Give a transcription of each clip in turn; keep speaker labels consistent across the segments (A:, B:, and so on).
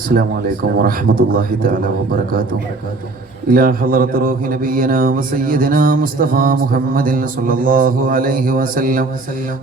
A: السلام عليكم ورحمة الله تعالى وبركاته إلى حضرة روح نبينا وسيدنا مصطفى محمد صلى الله عليه وسلم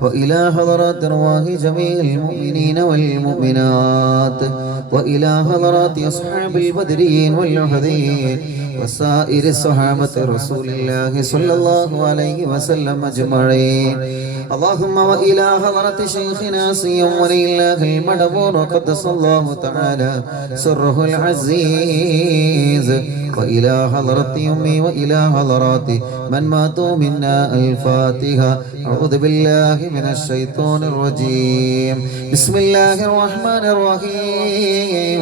A: وإلى حضرات أرواح جميع المؤمنين والمؤمنات وإلى حضرات أصحاب البدرين والعهدين وسائر صحابة رسول الله صلى الله عليه وسلم أجمعين اللهم وإلى حضرة شيخنا سيم ولي الله المدبور قدس الله تعالى سره العزيز وإلى حضرة أمي وإلى حضرات من ماتوا منا الفاتحة. أعوذ بالله من الشيطان الرجيم. بسم الله الرحمن الرحيم.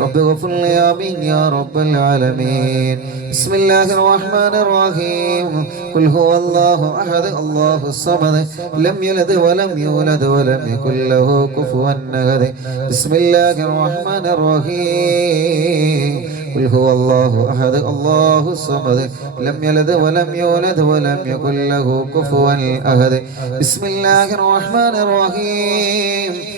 A: رب اغفر لي آمين يا رب العالمين. بسم الله الرحمن الرحيم. قل هو الله أحد الله الصمد. لم يلد ولم يولد ولم يكن له كفوا أحد. بسم الله الرحمن الرحيم. قل هو الله أحد الله الصمد. لم يلد ولم يولد ولم يكن له كفوا أحد. بسم الله الرحمن الرحيم.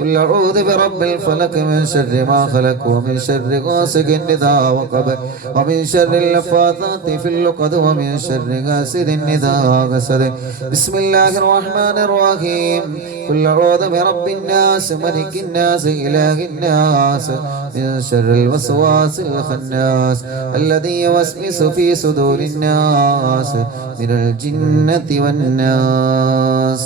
A: قل أعوذ برب الفلك من شر ما خلق ومن شر غاسق إذا وقب ومن شر اللفاظات في اللقد ومن شر غاسد إذا غسد. بسم الله الرحمن الرحيم. قل أعوذ برب الناس ملك الناس إله الناس من شر الوسواس الخناس الذي يوسوس في صدور الناس من الجنة والناس.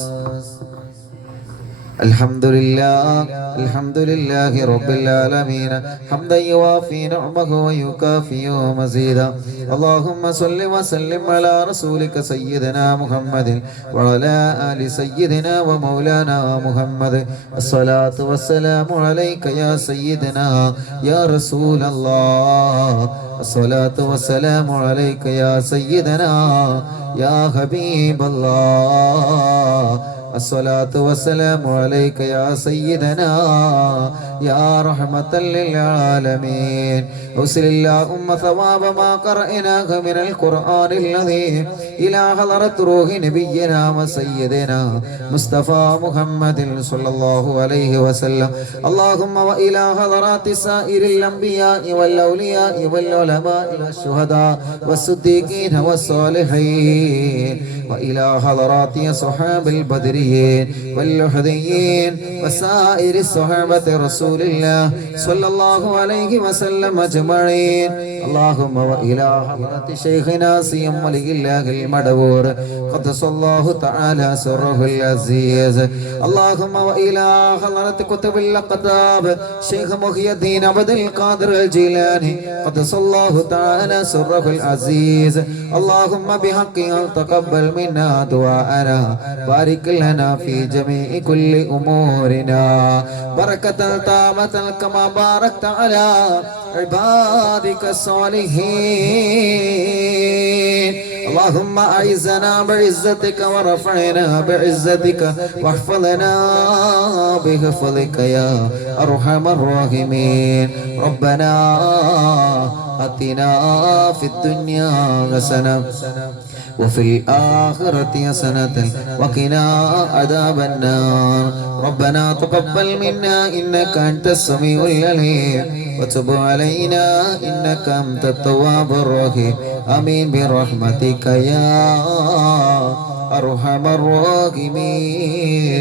A: الحمد لله الحمد لله رب العالمين حمدا يوافي نعمه ويكافئ مزيدا اللهم صل وسلم على رسولك سيدنا محمد وعلى آل سيدنا ومولانا محمد الصلاة والسلام عليك يا سيدنا يا رسول الله الصلاة والسلام عليك يا سيدنا يا حبيب الله الصلاة والسلام عليك يا سيدنا يا رحمة للعالمين. أوصل اللهم ثواب ما قرأناه من القرآن الذي إلى حضرة روح نبينا وسيدنا مصطفى محمد صلى الله عليه وسلم. اللهم وإلى حضرات سائر الأنبياء والأولياء والعلماء والشهداء والصديقين والصالحين. وإلى حضرات أصحاب البدريين واللحديين وسائر الصحابة رسول الله صلى الله عليه وسلم أجمعين. اللهم وإلى حضرة شيخنا سيم ولي الله المدبور قدس الله تعالى سره العزيز. اللهم وإلى حضرة كتب اللقطاب شيخ محي الدين عبد القادر الجيلاني قدس الله تعالى سره العزيز. اللهم بحق تقبل منا دعاءنا. بارك لنا في جميع كل أمورنا. بركة تامة كما باركت على عبادك الصالحين. اللهم أعزنا بعزتك ورفعنا بعزتك. واحفظنا بحفظك يا أرحم الراحمين. ربنا أتنا في الدنيا حسنة وفي الآخرة حسنة وقنا عذاب النار ربنا تقبل منا إنك أنت السميع العليم وتب علينا إنك أنت التواب الرحيم آمين برحمتك يا أرحم الراحمين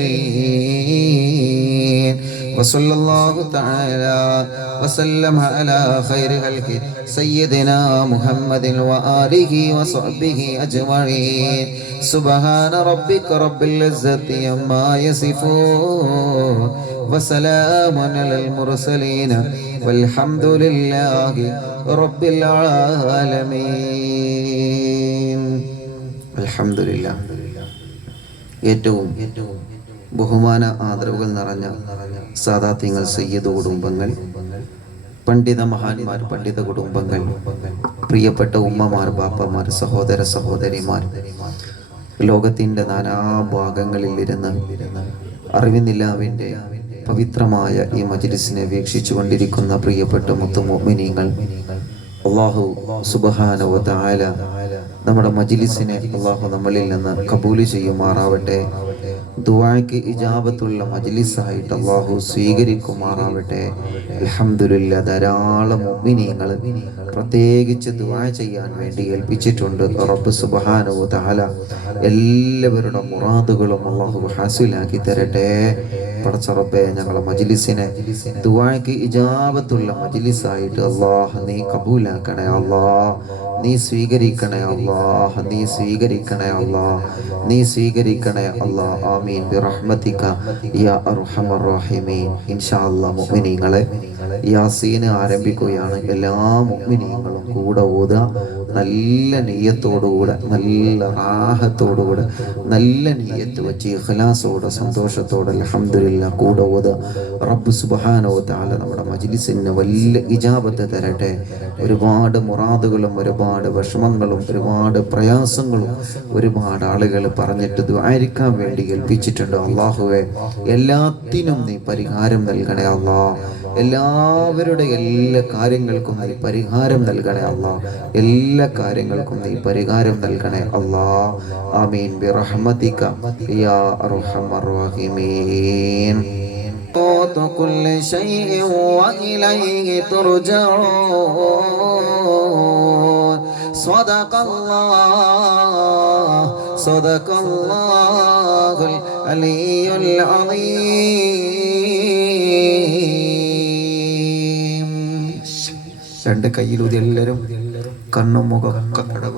A: وصلى الله تعالى وسلم على خير خلقه سيدنا محمد وآله وصحبه أجمعين سبحان ربك رب العزة عما يصفون وسلام على المرسلين والحمد لله رب العالمين الحمد لله ഏറ്റവും ബഹുമാന ആദരവുകൾ നിറഞ്ഞ സാദാത്യങ്ങൾ സയ്യിദ് കുടുംബങ്ങൾ പണ്ഡിത മഹാന്മാർ പണ്ഡിത കുടുംബങ്ങൾ പ്രിയപ്പെട്ട ഉമ്മമാർ ബാപ്പമാർ സഹോദര സഹോദരിമാർ ലോകത്തിന്റെ നാനാഭാഗങ്ങളിൽ ഇരുന്ന് അറിവിനിലാവിന്റെ പവിത്രമായ ഈ മജ്ലിസിനെ വീക്ഷിച്ചു കൊണ്ടിരിക്കുന്ന പ്രിയപ്പെട്ട മുത്തുമോമിനിങ്ങൾ അള്ളാഹു സുബഹാനവ നമ്മുടെ മജ്ലിസിനെ അള്ളാഹു നമ്മളിൽ നിന്ന് കബൂൽ ചെയ്യുമാറാവട്ടെ. ദുആക്ക് ഇജാബത്തുള്ള മജ്ലിസായിട്ട് അള്ളാഹു സ്വീകരിക്കുമാറാവട്ടെ. അലഹമുല്ല ധാരാളം ഒബിനിയങ്ങൾ പ്രത്യേകിച്ച് ദുആ ചെയ്യാൻ വേണ്ടി ഏൽപ്പിച്ചിട്ടുണ്ട്. റബ്ബ് സുബ്ഹാനഹു തആല എല്ലാവരുടെ മുറാദുകളും അള്ളാഹു ഹാസിലാക്കി തരട്ടെ. പടച്ച റബ്ബേ ഞങ്ങളെ മജ്ലിസിനെ ദുവായ്ക്ക് ഇജാബത്തുള്ള മജ്ലിസായിട്ട് അള്ളാഹ് നീ കബൂലാക്കണേ അള്ളാഹ് നീ സ്വീകരിക്കണേ അള്ളാഹ് നീ സ്വീകരിക്കണേ അള്ളാഹ് നീ സ്വീകരിക്കണേ അള്ളാഹ് ആമീൻ. ബിറഹ്മതിക യാ അർഹമർ റഹീമീൻ. ഇൻഷാ അല്ലാഹ് മുഅ്മിനീങ്ങളെ യാസീന് ആരംഭിക്കുകയാണ്. എല്ലാ മുഅ്മിനീങ്ങളും കൂടെ ഓതുക. നല്ല നെയ്യത്തോടുകൂടെ നല്ല റാഹത്തോടുകൂടെ നല്ല നെയ്യത്ത് വെച്ച് ഇഖ്ലാസോടെ സന്തോഷത്തോടെ അലഹമില്ല കൂടെ ഓത് റബ്ബ് സുബാനോ താല നമ്മുടെ മജ്ലിസിന് വലിയ ഇജാബത്ത് തരട്ടെ. ഒരുപാട് മുറാദുകളും ഒരുപാട് വിഷമങ്ങളും ഒരുപാട് പ്രയാസങ്ങളും ഒരുപാട് ആളുകൾ പറഞ്ഞിട്ട് ദ്വാരിക്കാൻ വേണ്ടി ഏൽപ്പിച്ചിട്ടുണ്ട് അള്ളാഹുവെ എല്ലാത്തിനും നീ പരിഹാരം നൽകണേ അള്ളാ എല്ലാവരുടെ എല്ലാ കാര്യങ്ങൾക്കും നീ പരിഹാരം നൽകണേ അള്ളാ എല്ലാ കാര്യങ്ങൾക്കും നീ പരിഹാരം നൽകണേ അള്ളാ ആമീൻ ബിറഹ്മതിക യാ അർഹമർ റഹീമീൻ صوت كل شيء وإليه ترجعون صدق الله صدق الله العلي العظيم രണ്ട് കയ്യിലൂതി എല്ലാവരും കണ്ണും മുഖമൊക്കെ തടവ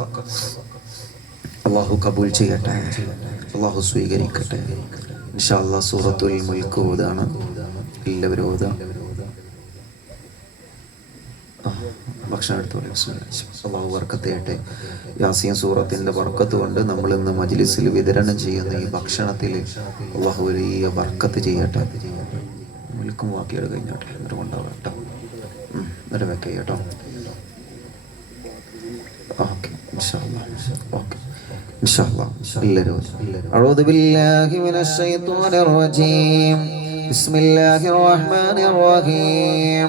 A: അള്ളാഹു കബൂൽ ചെയ്യട്ടെ അള്ളാഹു സ്വീകരിക്കട്ടെ ഇൻഷാ അല്ലാഹ് സൂറത്തുൽ മുൽക്ക് ഓതാണ് എല്ലാവരും ഓതാ ഭക്ഷണം എടുത്തോളെ അള്ളാഹു വർക്കത്ത് ചെയ്യട്ടെ യാസീൻ സൂറത്തിന്റെ വർക്കത്ത് കൊണ്ട് നമ്മൾ ഇന്ന് മജ്ലിസിൽ വിതരണം ചെയ്യുന്ന ഈ ഭക്ഷണത്തിൽ അള്ളാഹു വലിയ വർക്കത്ത് ചെയ്യട്ടെ മുൽക്കും വാക്കികൾ കഴിഞ്ഞോട്ടെ എന്നിട്ട് കൊണ്ടാവാം കേട്ടോ ഉം, എന്നിട്ട് വെക്കാം കേട്ടോ اوكي ان شاء الله اوكي ان شاء الله എല്ലാവരും اعوذ بالله من الشيطان الرجيم بسم الله الرحمن الرحيم